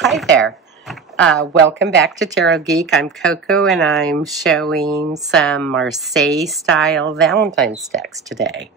Hi there. Welcome back to Tarot Geek. I'm Coco and I'm showing some Marseille style Valentine's decks today.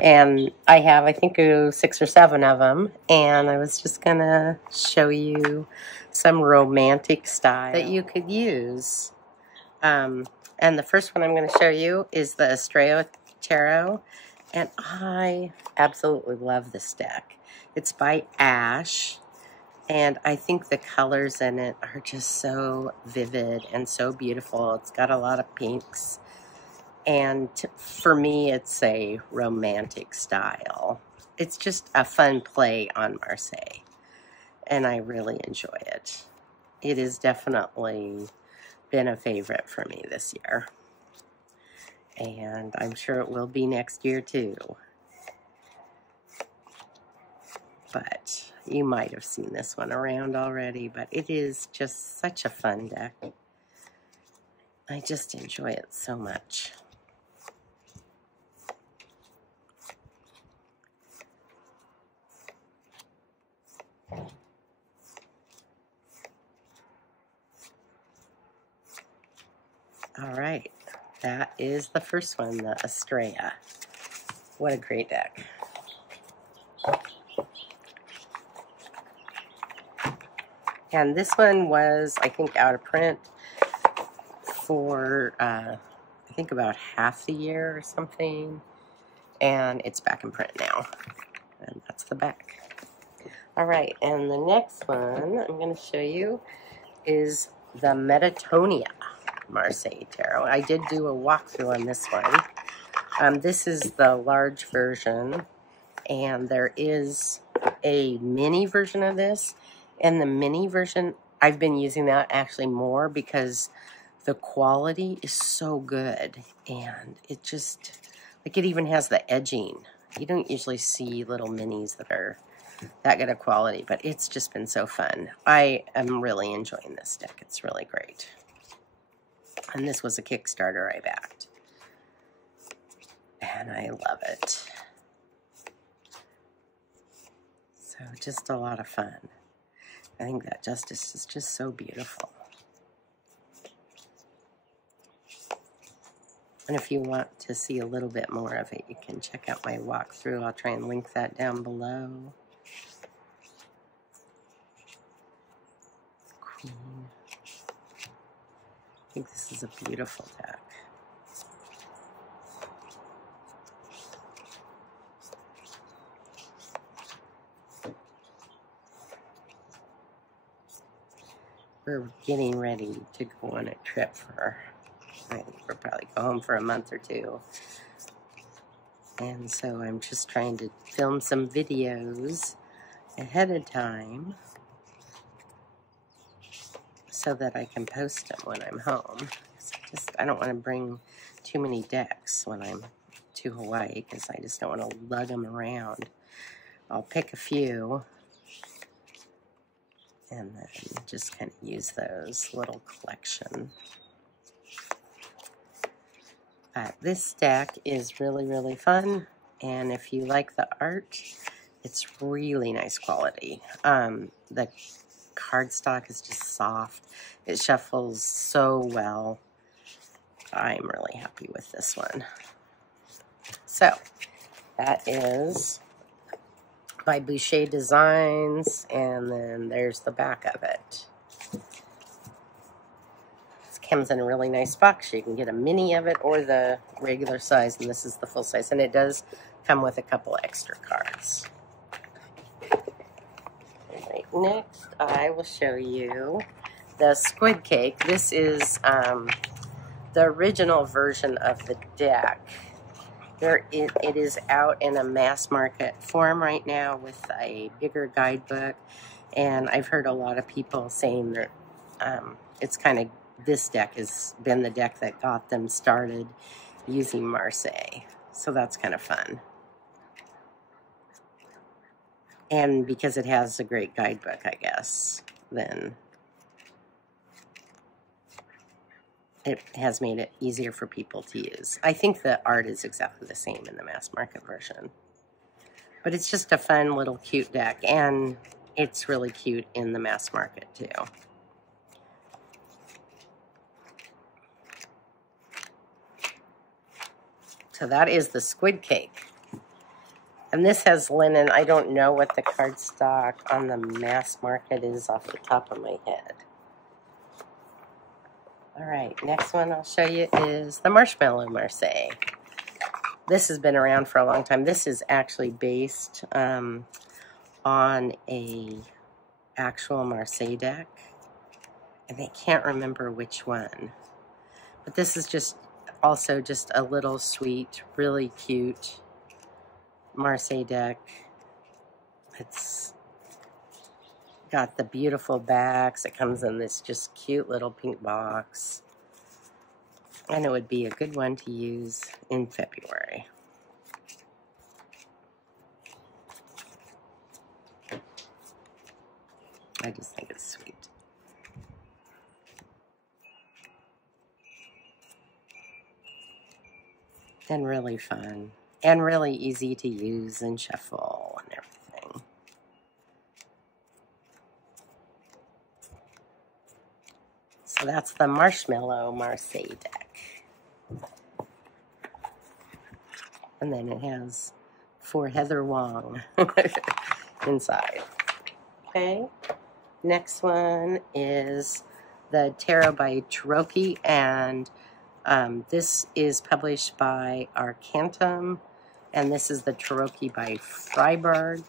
And I have, I think, 6 or 7 of them. And I was just going to show you some romantic style that you could use. And the first one I'm going to show you is the Estrella Tarot. And I absolutely love this deck. It's by Ash. And I think the colors in it are just so vivid and so beautiful. It's got a lot of pinks. And for me, it's a romantic style. It's just a fun play on Marseille. And I really enjoy it. It has definitely been a favorite for me this year. And I'm sure it will be next year too. But you might have seen this one around already, but it is just such a fun deck. I just enjoy it so much. All right, that is the first one, the Estrella. What a great deck. And this one was, I think, out of print for, I think, about half the year or something. And it's back in print now. And that's the back. All right, and the next one I'm going to show you is the Metanoia Marseille Tarot. I did do a walkthrough on this one. This is the large version. And there is a mini version of this. And the mini version, I've been using that actually more because the quality is so good. And it just, like, it even has the edging. You don't usually see little minis that are that good of quality, but it's just been so fun. I am really enjoying this deck. It's really great. And this was a Kickstarter I backed. And I love it. So just a lot of fun. I think that justice is just so beautiful. And if you want to see a little bit more of it, you can check out my walkthrough. I'll try and link that down below. Queen. I think this is a beautiful deck. We're getting ready to go on a trip for, I think we'll probably go home for a month or 2. And so I'm just trying to film some videos ahead of time so that I can post them when I'm home. I don't want to bring too many decks when I'm to Hawaii because I just don't want to lug them around. I'll pick a few and then just kind of use those little collection. This deck is really, really fun. And if you like the art, it's really nice quality. The cardstock is just soft. It shuffles so well. I'm really happy with this one. So, that is by Bouchette Designs, and then there's the back of it. This comes in a really nice box. You can get a mini of it or the regular size, and this is the full size. And it does come with a couple extra cards. Right, next, I will show you the Squid Cake. This is the original version of the deck. It is out in a mass market form right now with a bigger guidebook, and I've heard a lot of people saying that it's kind of, this deck has been the deck that got them started using Marseille, so that's kind of fun. And because it has a great guidebook, I guess, then it has made it easier for people to use. I think the art is exactly the same in the mass market version. But it's just a fun little cute deck. And it's really cute in the mass market too. So that is the Squid cake. And this has linen. I don't know what the cardstock on the mass market is off the top of my head. All right, next one I'll show you is the Marshmellow Marseille. This has been around for a long time. This is actually based on a actual Marseille deck. And I can't remember which one. But this is just also just a little sweet, really cute Marseille deck. It's got the beautiful backs. It comes in this just cute little pink box. And it would be a good one to use in February. I just think it's sweet. And really fun. And really easy to use and shuffle and everything. So that's the Marshmellow Marseille deck. And then it has for Heather Wong inside. Okay. Next one is the Tarot by Tarrochi, and this is published by Arcantum, and this is the Tarrochi by Frieberg,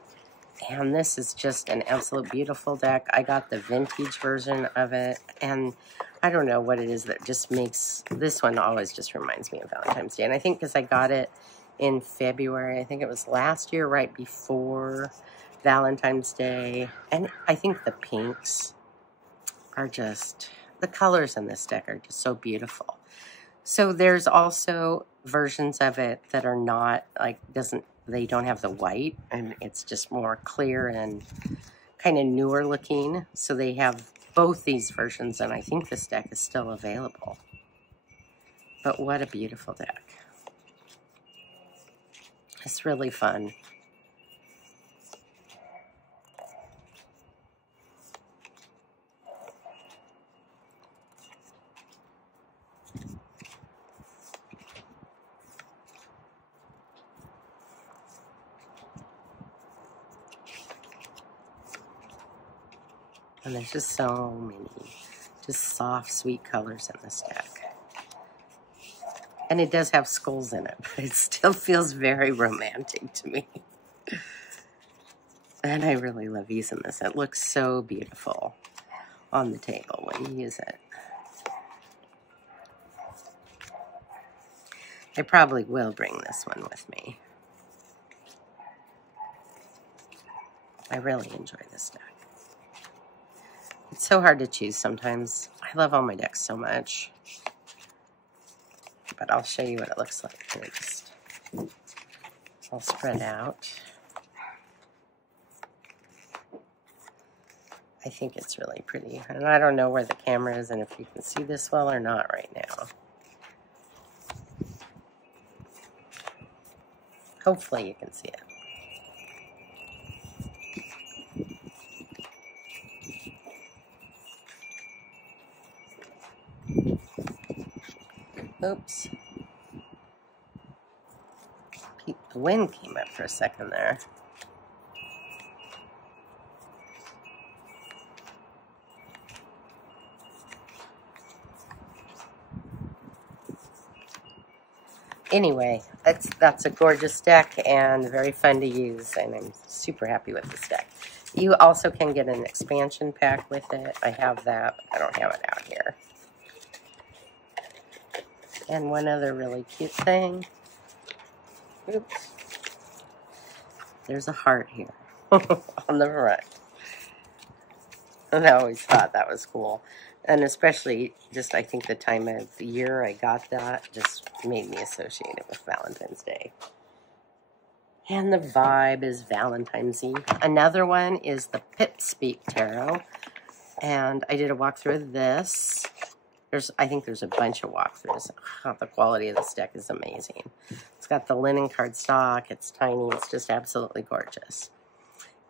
and this is just an absolute beautiful deck. I got the vintage version of it, and I don't know what it is that just makes this one always just reminds me of Valentine's Day. And I think because I got it in February, I think it was last year, right before Valentine's Day, and I think the pinks are just, the colors in this deck are just so beautiful. So there's also versions of it that are not, like, they don't have the white, and it's just more clear and kind of newer looking. So they have both these versions, and I think this deck is still available. But what a beautiful deck. It's really fun. And there's just so many just soft, sweet colors in this deck. And it does have skulls in it, but it still feels very romantic to me. And I really love using this. It looks so beautiful on the table when you use it. I probably will bring this one with me. I really enjoy this deck. It's so hard to choose sometimes. I love all my decks so much. But I'll show you what it looks like. Here, just all spread out. I think it's really pretty. And I don't know where the camera is and if you can see this well or not right now. Hopefully you can see it. Oops. The wind came up for a second there. Anyway, that's a gorgeous deck and very fun to use, and I'm super happy with this deck. You also can get an expansion pack with it. I have that, but I don't have it out here. And one other really cute thing. Oops. There's a heart here on the front. And I always thought that was cool. And especially just, I think the time of the year I got that just made me associate it with Valentine's Day. And the vibe is Valentine's-y. Another one is the Pipspeak Tarot. And I did a walkthrough of this. I think there's a bunch of walkthroughs. Oh, the quality of this deck is amazing. It's got the linen cardstock. It's tiny. It's just absolutely gorgeous.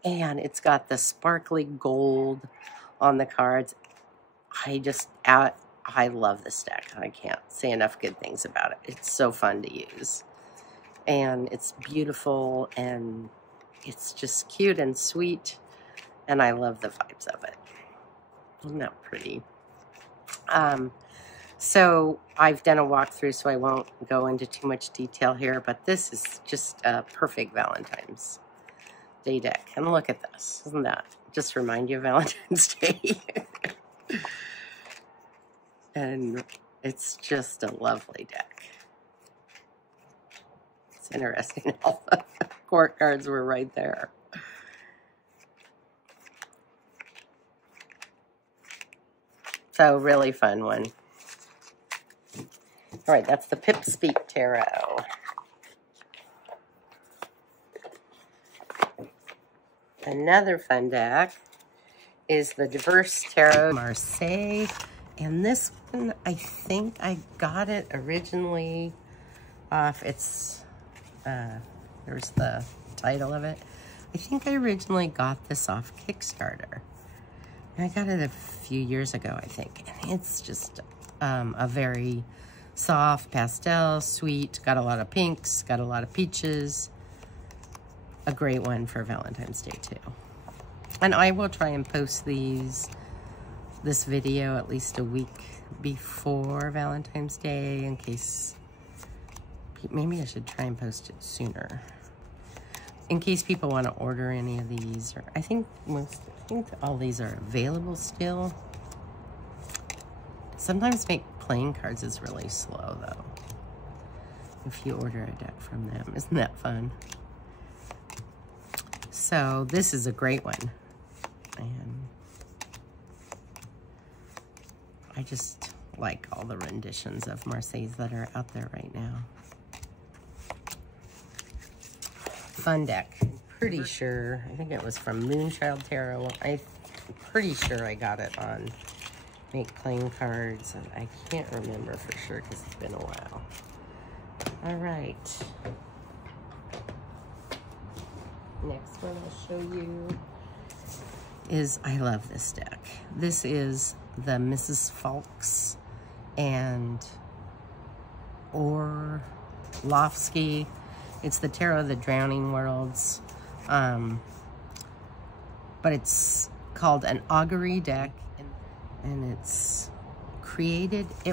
And it's got the sparkly gold on the cards. I love this deck. I can't say enough good things about it. It's so fun to use. And it's beautiful, and it's just cute and sweet. And I love the vibes of it. Isn't that pretty? So I've done a walkthrough, so I won't go into too much detail here, but this is just a perfect Valentine's Day deck. And look at this. Doesn't that just remind you of Valentine's Day? And it's just a lovely deck. It's interesting how the court cards were right there. So really fun one. All right, that's the Pipspeak Tarot. Another fun deck is the Diverse Tarot Marseille. And this one, I think I got it originally off, there's the title of it. I think I originally got this off Kickstarter. And I got it a few years ago, I think. And it's just a very soft pastel, sweet, got a lot of pinks, got a lot of peaches. A great one for Valentine's Day too. And I will try and post this video at least a week before Valentine's Day in case, maybe I should try and post it sooner. In case people want to order any of these, or I think all these are available still. Sometimes playing cards is really slow though, if you order a deck from them. Isn't that fun? So this is a great one. And I just like all the renditions of Marseilles that are out there right now. Fun deck. Pretty sure, I think it was from Moonchild Tarot. I'm pretty sure I got it on Make Playing Cards, and I can't remember for sure because it's been a while. All right. Next one I'll show you is, I love this deck. This is the Mrs. Faulkes and Orlovsky. It's the Tarot of the Drowning Worlds. But it's called an augury deck, and it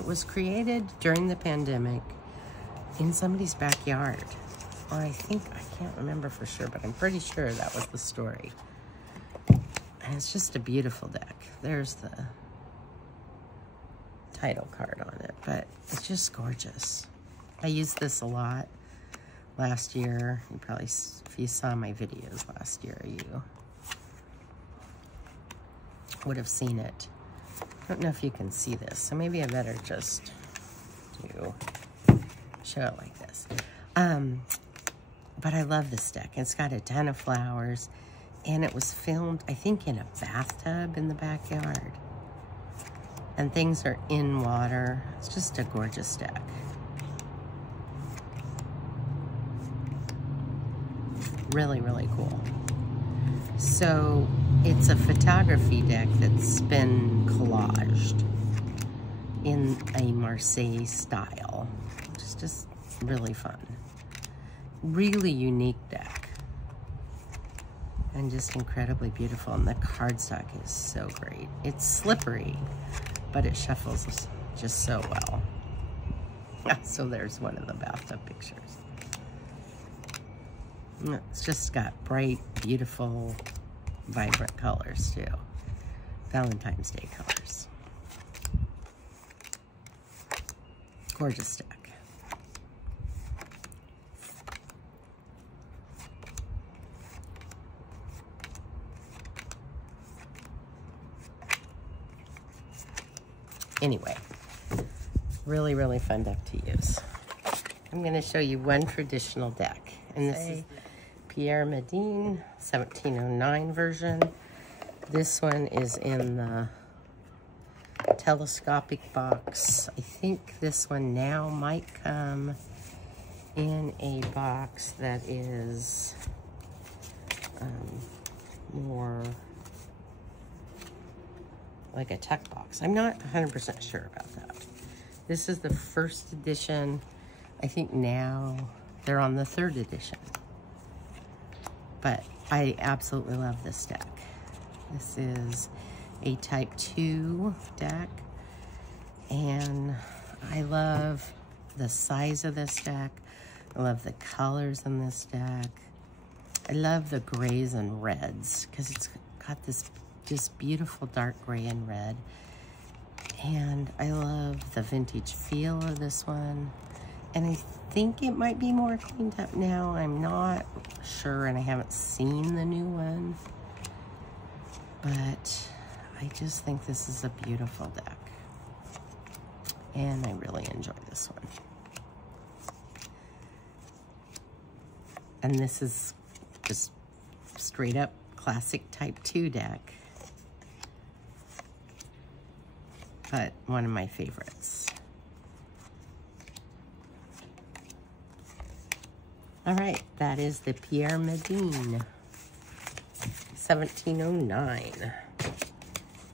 was created during the pandemic in somebody's backyard. Or I can't remember for sure, but I'm pretty sure that was the story. And it's just a beautiful deck. There's the title card on it, but it's just gorgeous. I used this a lot last year. You probably, if you saw my videos last year, you would have seen it. I don't know if you can see this, so maybe I better just show it like this. But I love this deck. It's got a ton of flowers, and it was filmed, I think, in a bathtub in the backyard. And things are in water. It's just a gorgeous deck. Really, really cool. So it's a photography deck that's been collaged in a Marseille style, which is just really fun. Really unique deck. And just incredibly beautiful. And the cardstock is so great. It's slippery, but it shuffles just so well. So there's one of the bathtub pictures. It's just got bright, beautiful, vibrant colors too. Valentine's Day colors. Gorgeous deck. Anyway, really, really fun deck to use. I'm going to show you one traditional deck. And this is Pierre Madenie 1709 version. This one is in the telescopic box. I think this one now might come in a box that is more like a tuck box. I'm not 100% sure about that. This is the first edition. I think now they're on the 3rd edition. But I absolutely love this deck. This is a type 2 deck. And I love the size of this deck. I love the colors in this deck. I love the grays and reds because it's got this just beautiful dark gray and red. And I love the vintage feel of this one. And I think it might be more cleaned up now. I'm not sure, and I haven't seen the new one. But I just think this is a beautiful deck. And I really enjoy this one. And this is just straight up classic type 2 deck. But one of my favorites. All right, that is the Pierre Madenie 1709.